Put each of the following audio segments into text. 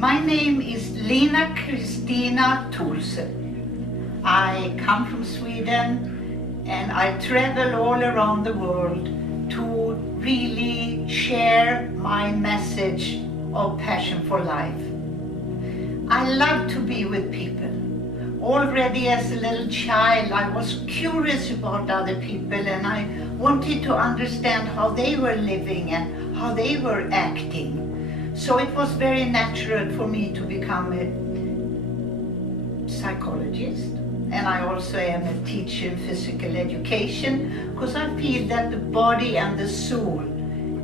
My name is Lena Kristina Tuulse. I come from Sweden and I travel all around the world to really share my message of passion for life. I love to be with people. Already as a little child, I was curious about other people and I wanted to understand how they were living and how they were acting. So it was very natural for me to become a psychologist. And I also am a teacher in physical education because I feel that the body and the soul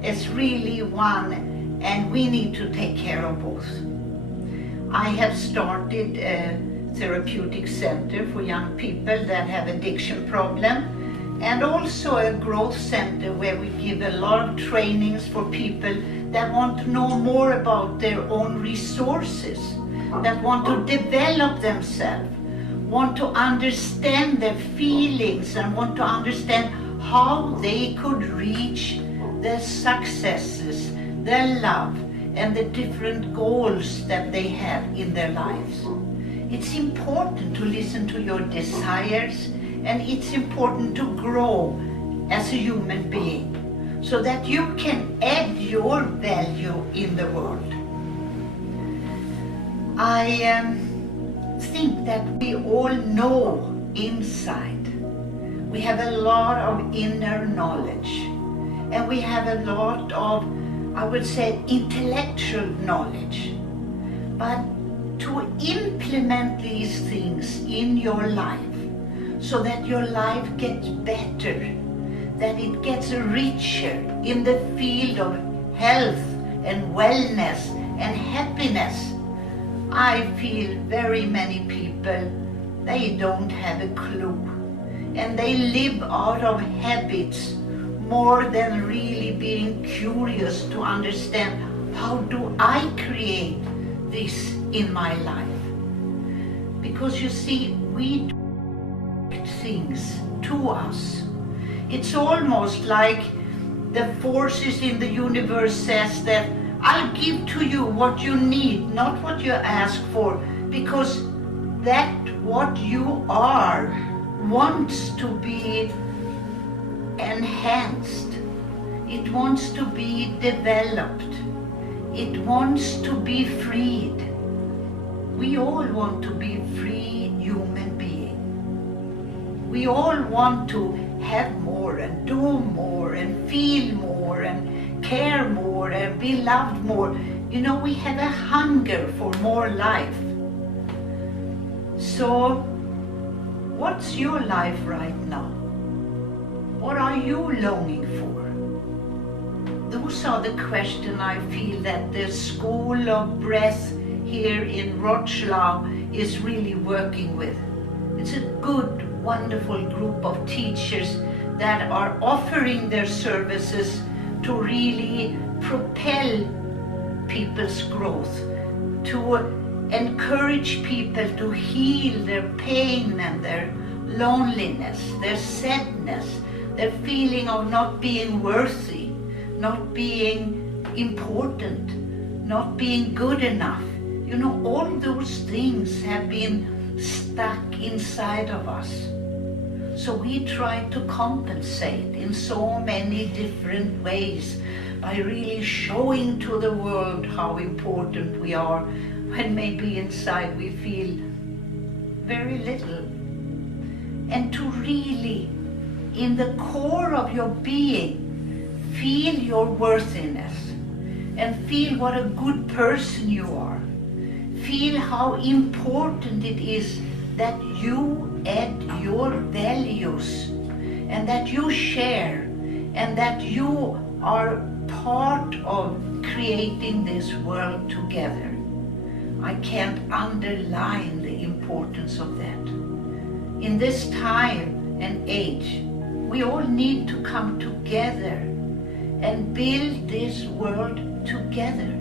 is really one and we need to take care of both. I have started a therapeutic center for young people that have addiction problem and also a growth center where we give a lot of trainings for people that want to know more about their own resources, that want to develop themselves, want to understand their feelings and want to understand how they could reach their successes, their love, and the different goals that they have in their lives. It's important to listen to your desires and it's important to grow as a human being so that you can add your value in the world. I think that we all know inside. We have a lot of inner knowledge and we have a lot of, I would say, intellectual knowledge. But to implement these things in your life so that your life gets better, that it gets richer in the field of health and wellness and happiness, I feel very many people, they don't have a clue. And they live out of habits more than really being curious to understand how do I create this in my life. Because you see, we do things to us. It's almost like the forces in the universe says that I'll give to you what you need, not what you ask for, because that what you are wants to be enhanced. It wants to be developed. It wants to be freed. We all want to be free human beings. We all want to have more and do more and feel more and care more and be loved more. You know, we have a hunger for more life. So, what's your life right now? What are you longing for? Those are the questions I feel that the School of Breath here in Wrocław is really working with. It's a good, wonderful group of teachers that are offering their services to really propel people's growth, to encourage people to heal their pain and their loneliness, their sadness, their feeling of not being worthy, not being important, not being good enough. You know, all those things have been stuck inside of us. So we try to compensate in so many different ways by really showing to the world how important we are when maybe inside we feel very little. And to really, in the core of your being, feel your worthiness and feel what a good person you are. Feel how important it is that you add your values and that you share and that you are part of creating this world together. I can't underline the importance of that. In this time and age, we all need to come together and build this world together.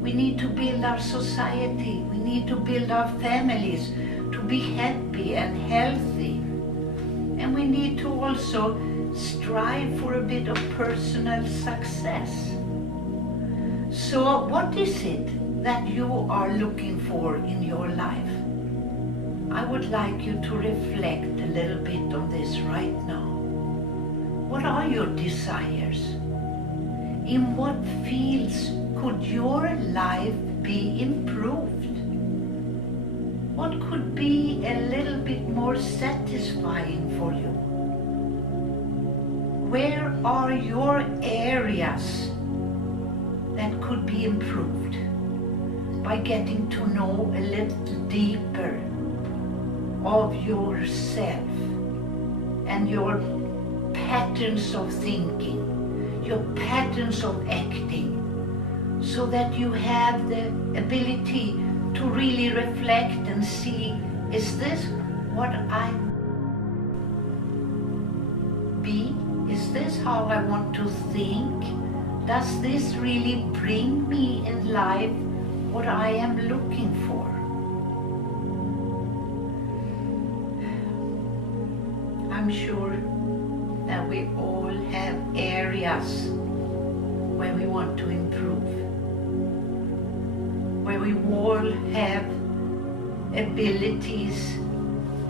We need to build our society. We need to build our families to be happy and healthy. And we need to also strive for a bit of personal success. So what is it that you are looking for in your life? I would like you to reflect a little bit on this right now. What are your desires? In what fields could your life be improved? What could be a little bit more satisfying for you? Where are your areas that could be improved by getting to know a little deeper of yourself and your patterns of thinking, your patterns of acting, so that you have the ability to really reflect and see, is this what I be? Is this how I want to think? Does this really bring me in life what I am looking for? I'm sure that we all have areas where we want to improve, where we all have abilities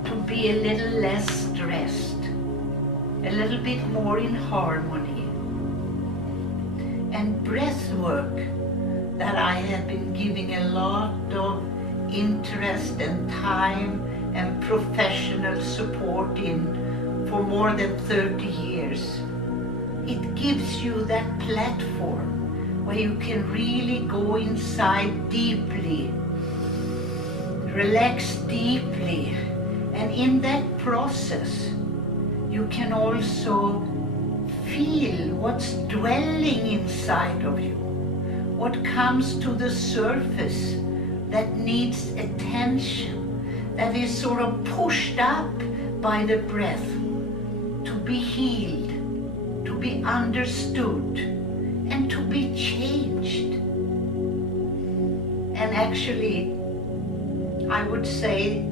to be a little less stressed, a little bit more in harmony. And breath work, that I have been giving a lot of interest and time and professional support in for more than 30 years. It gives you that platform where you can really go inside deeply, relax deeply, and in that process you can also feel what's dwelling inside of you, what comes to the surface that needs attention, that is sort of pushed up by the breath, to be healed, to be understood, and to be changed. And actually, I would say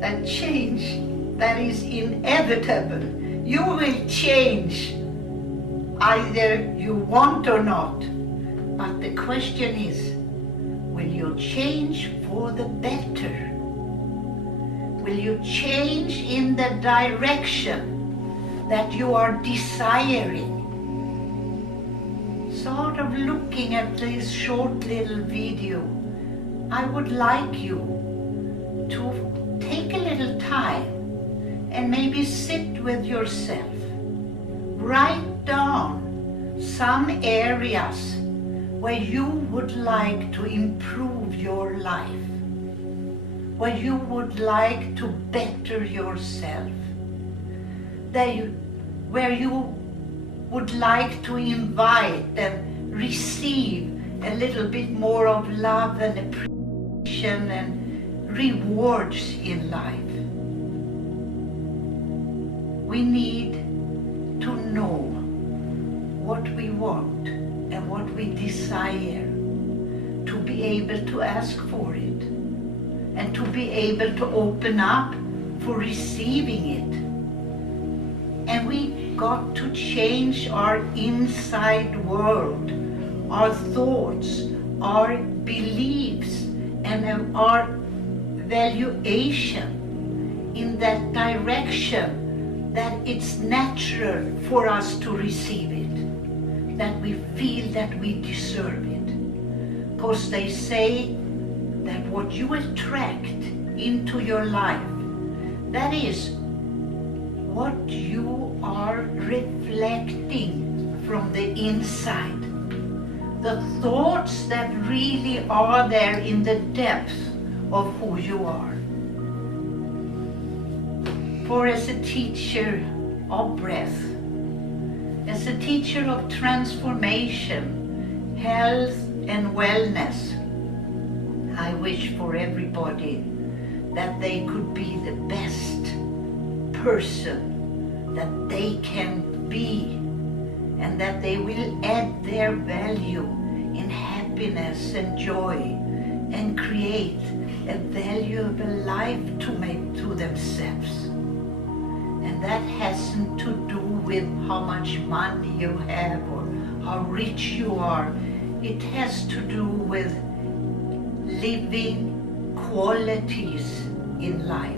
that change, that is inevitable. You will change either you want or not. But the question is, will you change for the better? Will you change in the direction that you are desiring? Sort of looking at this short little video, I would like you to take a little time and maybe sit with yourself. Write down some areas where you would like to improve your life, where you would like to better yourself, where you would like to invite and receive a little bit more of love and appreciation and rewards in life. We need to know what we want and what we desire, to be able to ask for it and to be able to open up for receiving it. And we got to change our inside world, our thoughts, our beliefs, and our valuation in that direction that it's natural for us to receive it, that we feel that we deserve it. Because they say that what you attract into your life, that is what you are reflecting from the inside. The thoughts that really are there in the depth of who you are. For as a teacher of breath, as a teacher of transformation, health and wellness, I wish for everybody that they could be the best person that they can be, and that they will add their value in happiness and joy and create a valuable life to make to themselves. And that hasn't to do with how much money you have or how rich you are. It has to do with living qualities in life.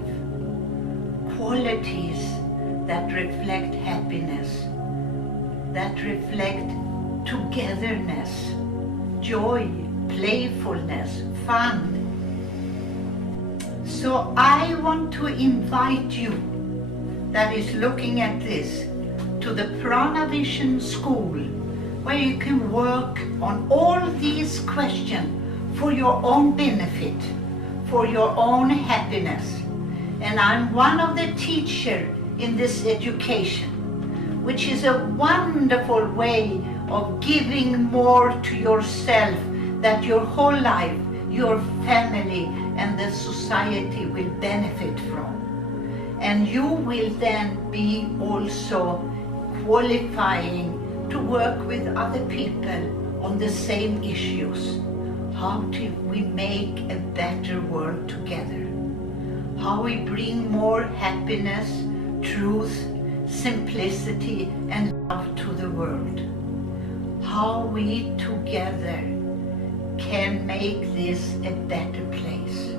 Qualities that reflect happiness, that reflect togetherness, joy, playfulness, fun. So I want to invite you that is looking at this to the Prana Vision School, where you can work on all these questions for your own benefit, for your own happiness. And I'm one of the teachers in this education, which is a wonderful way of giving more to yourself that your whole life, your family, and the society will benefit from. And you will then be also qualifying to work with other people on the same issues. How do we make a better world together? How we bring more happiness, truth, simplicity, and love to the world. How we together can make this a better place.